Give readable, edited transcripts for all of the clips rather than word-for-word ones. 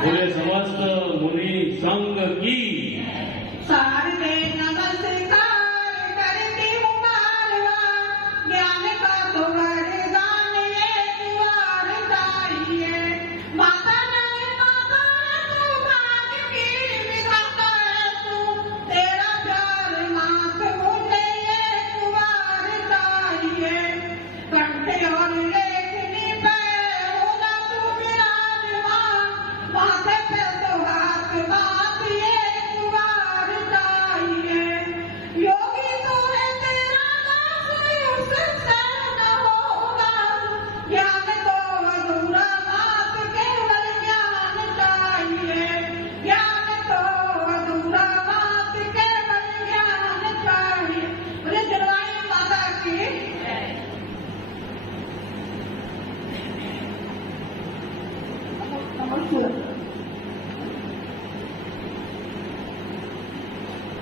पूरे समस्त मुनि संघ की सारे नमस्कार करती हूँ बारवा, ज्ञान का तो वरदान एक बार चाहिए। माता तू भाग की विधाता है तू, तेरा प्यार नाथ मुझे एक बार चाहिए। कंठे और लेखनी पे होगा तू विराजमान, माथे पे तो हाथ बात एक बार चाहिए। योगी तू है तेरा नाम, उससे न होगा ज्ञान तो अधूरा, बात केवल ज्ञान चाहिए। ज्ञान तो अधूरा, बात केवल ज्ञान चाहिए। बोले जलवायु माता की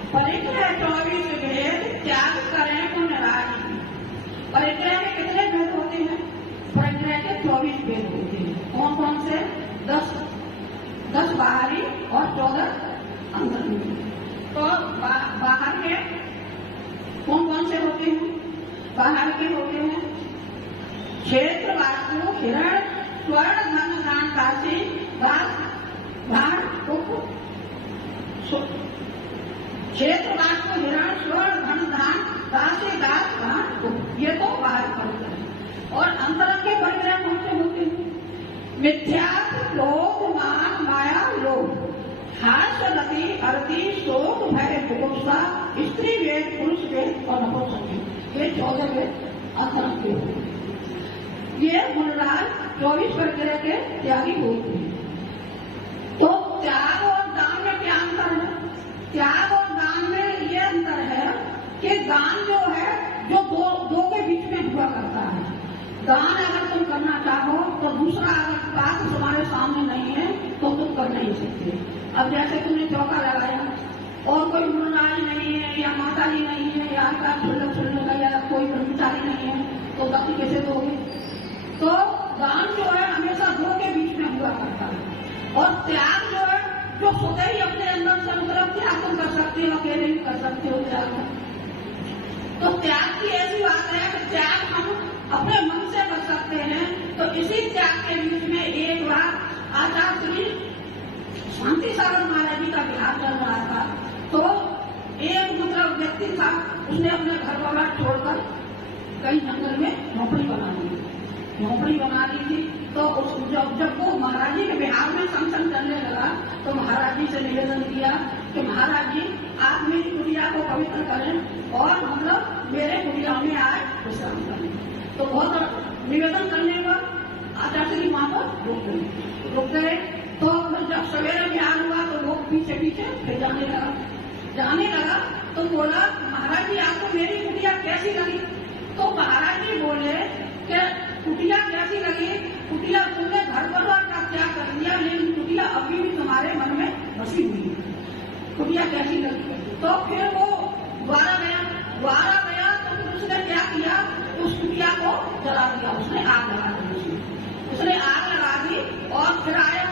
परिग्रह 24 भेद त्याग करें पुनराजी। परिग्रह के कितने भेद होते हैं? परिग्रह के 24 भेद होते हैं। कौन कौन से? 10 बाहरी और 14 अंदरूनी। तो बाहर के कौन कौन से होते हैं? बाहर के होते हैं क्षेत्र, वास्तु, हिरण, स्वर्ण, धन, दान, काशी, दास, भार, क्षेत्र, वास्तु, हिरण, स्वर्ण, धन, दान, राशि, दास, भार, ये तो बाहर पड़ते हैं। और अंतरंग के परिग्रह कौन से होते हैं? मिथ्यात्व, क्रोध, मान, माया, लोभ, हास्य, रति, अरति, शोक, भय, जुगुप्सा, स्त्री वेद, पुरुष वेद और नपुंसक, ये 14 वेद अंतरंग के होते हैं। ये मूलराज 24 परिग्रह के त्यागी होते हैं। तो त्याग और दान में क्या अंतर है? त्याग और दान में ये अंतर है कि दान जो है जो दो के बीच में हुआ करता है। दान अगर तुम करना चाहो तो दूसरा अगर पास तुम्हारे सामने नहीं है तो तुम कर नहीं सकते। अब जैसे तुमने चौका लगाया और कोई मूलराज नहीं है या माता जी नहीं है या आपका छुड़ने का या कोई कर्मचारी नहीं है तो गति कैसे दोगे? तो दान जो है हमेशा दो के बीच में हुआ करता है। और त्याग जो है जो स्वतः ही अपने अंदर से मतलब त्याग तुम कर सकते हो, अकेले भी कर सकते हो त्याग। तो त्याग की ऐसी बात है कि त्याग हम अपने मन से कर सकते हैं। तो इसी त्याग के बीच में एक बार आचार्य श्री शांति सागर महाराज जी का विहार चल रहा था। तो एक मतलब व्यक्ति था, उसने अपने घर वाला छोड़कर कई जंगल में झोपड़ी बना दी थी। तो जब वो महाराज जी के बिहार में संगठन करने लगा तो महाराज जी से निवेदन किया कि महाराज जी आप मेरी कुटिया को पवित्र करें और मतलब मेरे कुटिया में आए विश्राम करें। तो बहुत निवेदन करने पर आचार्य जी वहां पर रुक गए। तो जब सवेरे बिहार हुआ तो लोग पीछे फिर जाने लगा तो बोला महाराज जी आपको मेरी कुटिया कैसी लगी? तो महाराज जी बोले कि कुटिया कैसी लगी? कुटिया तुमने घर परिवार का त्याग कर दिया लेकिन कुटिया अभी भी तुम्हारे मन में बसी हुई है। कुटिया कैसी लगी? तो फिर वो द्वारा गया तो उसने क्या किया? उस कुटिया को जला दिया, उसने आग लगा दी। उसने आग लगा दी और फिर आया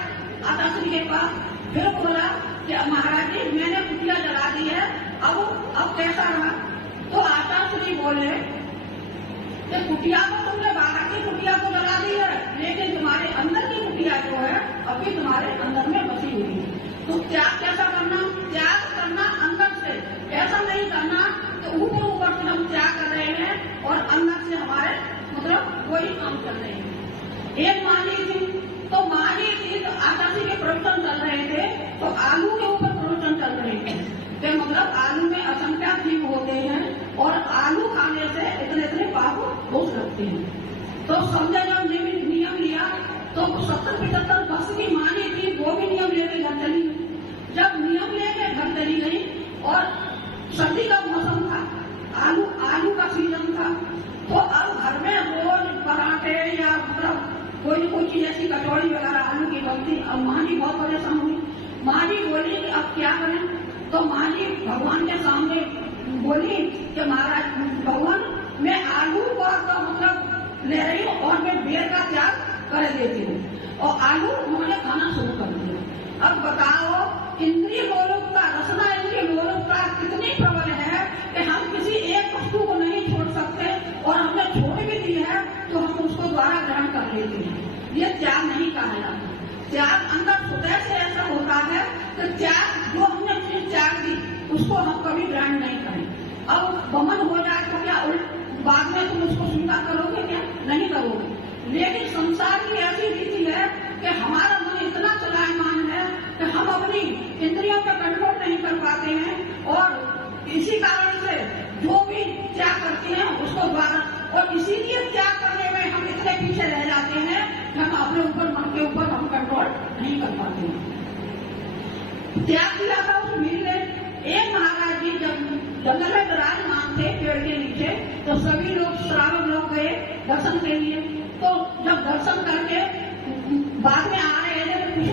आचार्य के पास, फिर बोला कि महाराज जी मैंने कुटिया जला दी है, अब कैसा रहा? तो आचार्य जी बोले कि कुटिया को तुमने बाहर की कुटिया को जला दी है लेकिन तुम्हारे अंदर की कुटिया जो है अभी तुम्हारे अंदर में बसी हुई है। तो त्याग कैसा करना? त्याग करना अंदर सकते हैं। तो संजय जब नियम लिया तो 70-75 वर्ष की मानी थी, वो भी नियम लेके घर चली गई। जब नियम लेके घर चली गई और सर्दी का मौसम था, आलू का सीजन था, तो अब घर में रोज पराठे या मतलब कोई चीज ऐसी कचौड़ी वगैरह आलू की बनती। अब माँ जी बहुत परेशान हुई। माँ जी बोली कि अब क्या करें? तो माँ जी भगवान के सामने बोली कि महाराज भगवान, मैं आलू का तो मतलब ले रही हूँ और मैं बेर का त्याग कर देती हूँ। और आलू उन्होंने खाना शुरू कर दिया। अब बताओ इंद्रिय लोलुपता, रसना इंद्रिय लोलुपता कितनी प्रबल है कि हम किसी एक वस्तु को नहीं छोड़ सकते, और हमने छोड़ भी दी है तो हम उसको द्वारा ग्रहण कर लेते हैं। ये त्याग नहीं कहा जाता। त्याग अंदर स्वतः से ऐसा होता है कि त्याग जो हमने चीज त्याग दी उसको हम कभी ग्रहण नहीं करें। अब बमन हो जाए तो क्या बाद में तुम उसको स्वीकार करोगे? क्या नहीं करोगे। लेकिन संसार की ऐसी रीति है कि हमारा मन इतना चलायमान है कि हम अपनी इंद्रियों पर कंट्रोल नहीं कर पाते हैं, और इसी कारण से जो भी त्याग करते हैं उसको द्वारा, और इसीलिए त्याग करने में हम इतने पीछे रह जाते हैं कि हम अपने ऊपर, मन के ऊपर हम कंट्रोल नहीं कर पाते हैं। त्याग किया था उस वीर ने। एक महाराज जी जब जंगल में विराजमान थे पेड़ के नीचे, तो सभी लोग श्रावक लोग गए दर्शन के लिए। तो जब दर्शन करके बाद में आ रहे थे कुछ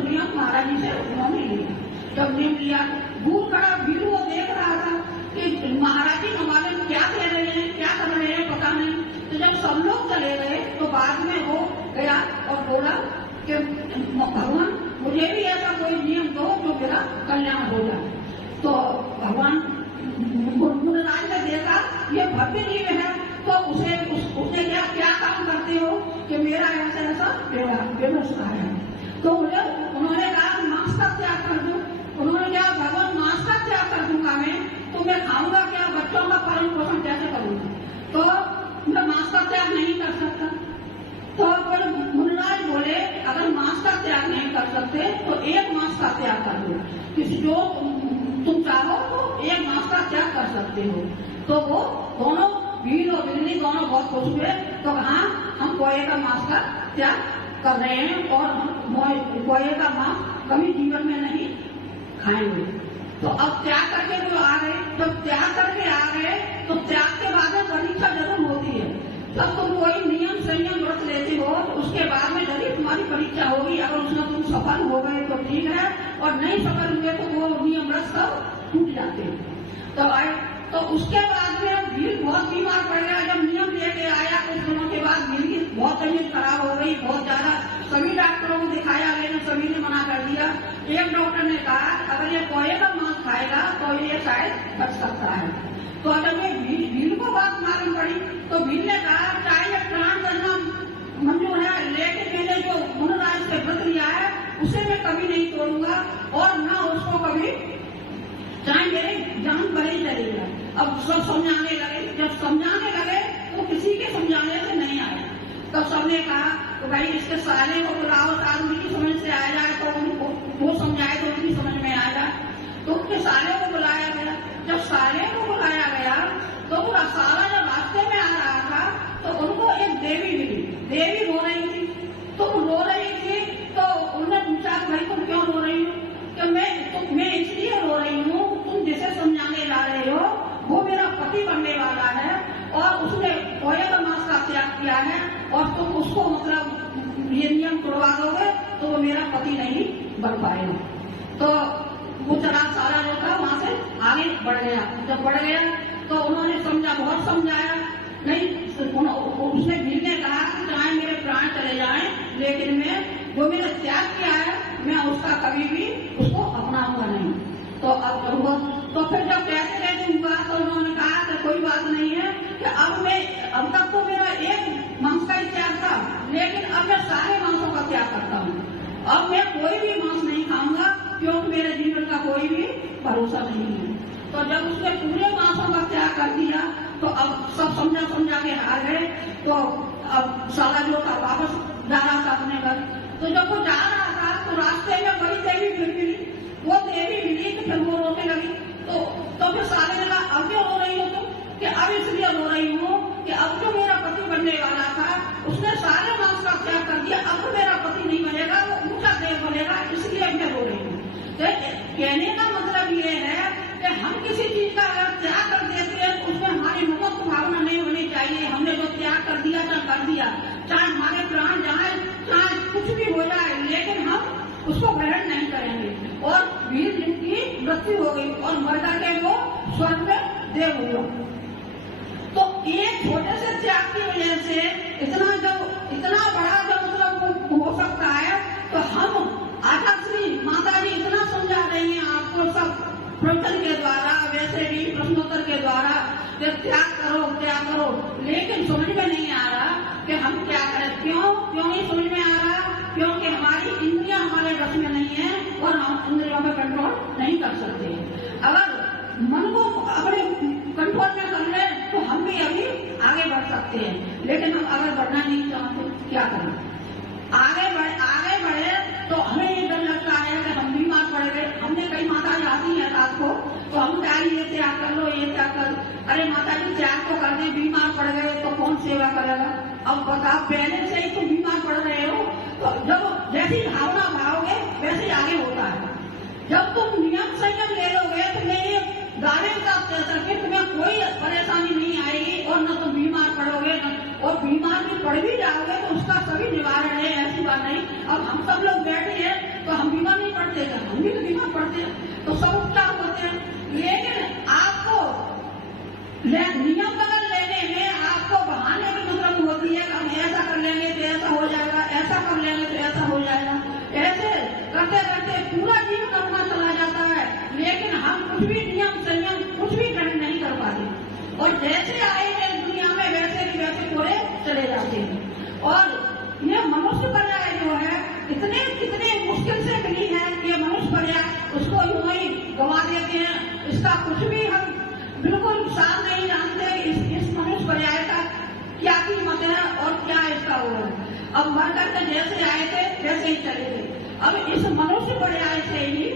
नियम महाराज जी से उन्होंने लिया। जब नियम लिया, दूर खड़ा वीर वो देख रहा था कि महाराज जी हमारे क्या कह रहे हैं, क्या कर रहे हैं, पता नहीं। तो जब सब लोग चले गए तो बाद में वो गया और बोला कि भगवान मुझे भी ऐसा कोई नियम दो जो मेरा कल्याण हो जाए। तो भगवान मुनिराज ने देखा ये भव्य नियम है, तो उसने क्या काम करते हो कि मेरा ऐसा व्यवस्था है। तो उन्होंने कहा मांस का त्याग कर दूं। उन्होंने कहा भगवान मांस का त्याग कर दूंगा मैं, तो मैं खाऊंगा क्या, बच्चों का पालन पोषण कैसे करूंगा? तो मैं मांस का त्याग नहीं कर सकता। तो फिर मुनिराज बोले अगर मांस का त्याग नहीं कर सकते तो एक मांस का त्याग कर दो, किसी जो तुम चाहो तो एक मांस का त्याग कर सकते हो। तो वो दोनों वीर और बिल्ली दोनों बहुत खुश हुए। तो हाँ, हम कोये का मांस का त्याग कर रहे हैं और हम कोये का मांस कभी जीवन में नहीं खाएंगे। तो अब त्याग करके जो आ रहे, जब त्याग करके आ रहे तो त्याग के बाद में परीक्षा जरूर होती है। तब तुम कोई नियम संयम व्रत लेते हो तो उसके बाद में यदि तुम्हारी परीक्षा होगी, अगर उसमें तुम सफल हो गए तो ठीक है, और नहीं सफल हुए तो वो नियम व्रत सब टूट जाते हैं। तो उसके बाद में वीर बहुत बीमार पड़ गया। जब नियम लेके आया कुछ दिनों के बाद वीर की बहुत तबीयत खराब हो गई, बहुत ज्यादा। सभी डॉक्टरों को दिखाया, लेकिन सभी ने मना कर दिया। एक डॉक्टर ने कहा अगर ये कोये का मांस खाएगा तो ये शायद बच सकता है। तो अगर ये वीर को बात मालूम पड़ी तो वीर ने कहा चाहे ये प्राण करना मंजूर है, लेकिन मैंने जो मुनिराज से व्रत लिया है उसे मैं कभी नहीं तोड़ूंगा, और न उसको कभी, चाहे मेरे जान भले चलेगा। अब सब समझाने लगे। जब समझाने लगे तो किसी के समझाने से नहीं आया। तब सबने कहा तो भाई इसके साले को बुलाओ, शायद उनकी समझ से आ जाए, तो उनको वो समझाए तो उनकी समझ में आ जाए। तो उसके साले को बुलाया गया। जब साले को बुलाया गया तो वो साला जब रास्ते में आ रहा था तो उनको एक देवी मिली। देवी रो रही थी। तो रो रही थी तो उन्होंने पूछा भाई तुम क्यों रो रही हो? कि मैं इसलिए रो रही हूँ, तुम जिसे समझाने जा रहे हो वो मेरा पति बनने वाला है और उसने कोये का मांस का त्याग किया है, और तुम उसको मतलब ये नियम तोड़वा दोगे तो वो मेरा पति नहीं बन पाएगा। तो वो चला सारा जो था वहां से आगे बढ़ गया। जब बढ़ गया तो उन्होंने समझा, बहुत समझाया, नहीं उसने वीर ने कहा कि चाहे मेरे प्राण चले जाएं, लेकिन मैं जो मेरा त्याग किया है मैं उसका कभी भी उसको अपनाऊंगा नहीं। तो तो फिर जब कैसे कैसे हुआ तो उन्होंने कहा कि कोई बात नहीं है कि अब तक तो मेरा एक मांस का ही त्याग था, लेकिन अब मैं सारे मांसों का त्याग करता हूँ। अब मैं कोई भी मांस नहीं खाऊंगा क्योंकि मेरे जीवन का कोई भी भरोसा नहीं है। तो जब उसने पूरे मांसों का त्याग कर दिया तो अब सब समझा के हार गए। तो अब साला जो था वापस जा रहा था अपने घर। तो जब वो जा रहा था तो रास्ते में बड़ी देवी मिली। वो देवी मिली तो फिर वो रोने लगी। तो फिर साले ने कहा अब क्यों रो रही हो तुम? कि अब इसलिए रो रही हूँ कि कि अब जो मेरा पति बनने वाला था उसने सारे मांस का त्याग कर दिया, अब मेरा पति नहीं बनेगा, वो ऊंचा देव बनेगा, इसलिए मैं रो रही हूँ। तो कहने का मतलब ये है कि हम किसी चीज का अगर त्याग कर देते हैं तो उसमें हमारी ममत्व भावना नहीं होनी चाहिए। हमने जो त्याग कर दिया कर दिया, चाहे हमारे प्राण जाए, चाहे कुछ भी हो जाए, लेकिन हम उसको ग्रहण नहीं करेंगे। और वीर जिनकी मृत्यु हो गई और मर के वो स्वर्ग में देव हुआ। तो एक छोटे से त्याग की वजह से इतना बड़ा जब मतलब हो सकता है, तो हम आशा श्री माता जी इतना समझा रही हैं आपको सब प्रवचन के द्वारा, वैसे भी प्रश्नोत्तर के द्वारा, त्याग करो, लेकिन समझ में नहीं आ रहा कि हम क्या करें। क्यों नहीं समझ में आ रहा? क्योंकि हमारी इंद्रियां हमारे बस में नहीं है और हम इंद्रियों में कंट्रोल नहीं कर सकते। अगर मन को अपने कंट्रोल में कर ले तो हम भी अभी आगे बढ़ सकते हैं, लेकिन हम आगे बढ़ना नहीं चाहते, क्या करें? आगे बढ़े तो हमें ये डर लगता है कि हम बीमार पड़ गए। हमने कई माता जाती है रात को, तो हम क्या ये त्याग कर लो, ये त्याग कर, अरे माता जी त्याग तो कर दे, बीमार पड़ गए तो कौन सेवा करेगा? अब बताओ, पहले से ही तुम बीमार पड़ रहे हो, तो जब जैसी भावना भाओगे वैसे ही आगे होता है। जब तुम नियम संयम ले लोगे तो मेरे गाने का करके तुम्हें कोई परेशानी नहीं आएगी और न तुम बीमार पड़ोगे, और बीमार भी पड़ भी जाओगे तो उसका सभी निवारण है, ऐसी बात नहीं। अब हम सब लोग बैठे हैं तो हम बीमार नहीं पड़ते, हम भी तो बीमार पड़ते हैं, तो सब उपचार होते हैं। लेकिन आपको नियम बदल लेने में आपको बहाने की मतलब होती है, हम ऐसा कर लेंगे तो ऐसा हो जाएगा, ऐसा कर लेंगे तो ऐसा हो जाएगा, ऐसे करते करते पूरा जीवन अपना चला जाता है, लेकिन हम कुछ भी नियम संयम कुछ भी ग्रहण नहीं कर पाते, और जैसे आएंगे दुनिया में वैसे ही वैसे पूरे चले जाते हैं। और ये मनुष्य पर्याय जो है कितने मुश्किल से मिली है, ये मनुष्य पर्याय, उसको यूं ही गवा देते हैं। इसका कुछ भी हम बिल्कुल साफ नहीं जानते इस मनुष्य पर्याय का क्या कीमत है और क्या इसका वो है। अब मर करके जैसे आए थे वैसे ही चले गए। अब इस मनुष्य पर्याय से ही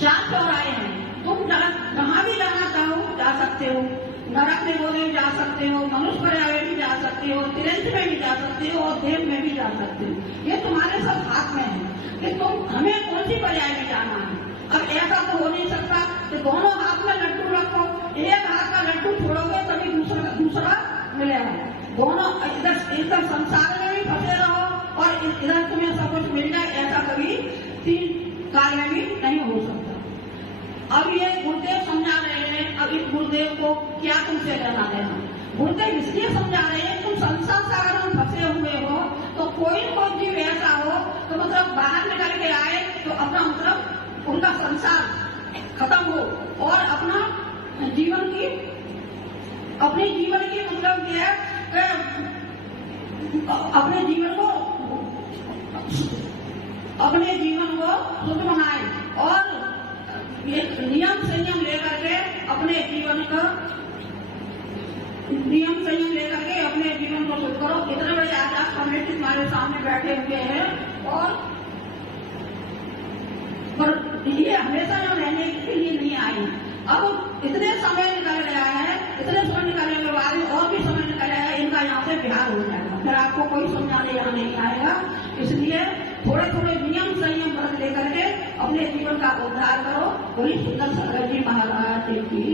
4 चौराहे हैं, तुम जहाँ भी जाना चाहो जा सकते हो, नरक में बोले जा सकते हो, मनुष्य पर्याय में भी जा सकते हो, तिरंज में भी जा सकते हो और देव में भी जा सकते हो। ये तुम्हारे सब हाथ में है कि तुम हमें कौन सी पर्याय में जाना है। अब ऐसा तो हो नहीं सकता कि दोनों हाथ में लड्डू रखो, एक हाथ का लड्डू छोड़ोगे तभी दूसरा मिलेगा। दोनों इधर संसार में भी फंसे रहो और इधर तुम्हें सब कुछ मिल जाए, ऐसा कभी 3 काल में भी नहीं हो सकता। अब ये गुरुदेव समझा रहे हैं, अब इस गुरुदेव को क्या तुमसे लेना देना? गुरुदेव इसलिए समझा रहे हैं, तुम संसार सागर में फंसे हुए हो, तो कोई जीव ऐसा हो तो मतलब बाहर निकल के आए तो अपना मतलब उनका संसार खत्म हो और अपने जीवन की मतलब ये है कि अपने जीवन को शुद्ध बनाए और ये नियम संयम लेकर के अपने जीवन को शुद्ध करो। इतने बड़े आजाद कमेटी तुम्हारे सामने बैठे हुए हैं और ये हमेशा जो रहने के लिए नहीं आई। अब इतने समय निकल गया है, इतने समय निकलने के बाद और भी समय निकल गया है, इनका यहाँ से बिहार हो जाएगा, फिर आपको कोई समझाने यहाँ नहीं आएगा। इसलिए थोड़े नियम संयम व्रत लेकर के अपने जीवन का उद्धार करो। वही सुंदर शंकर जी महाराज की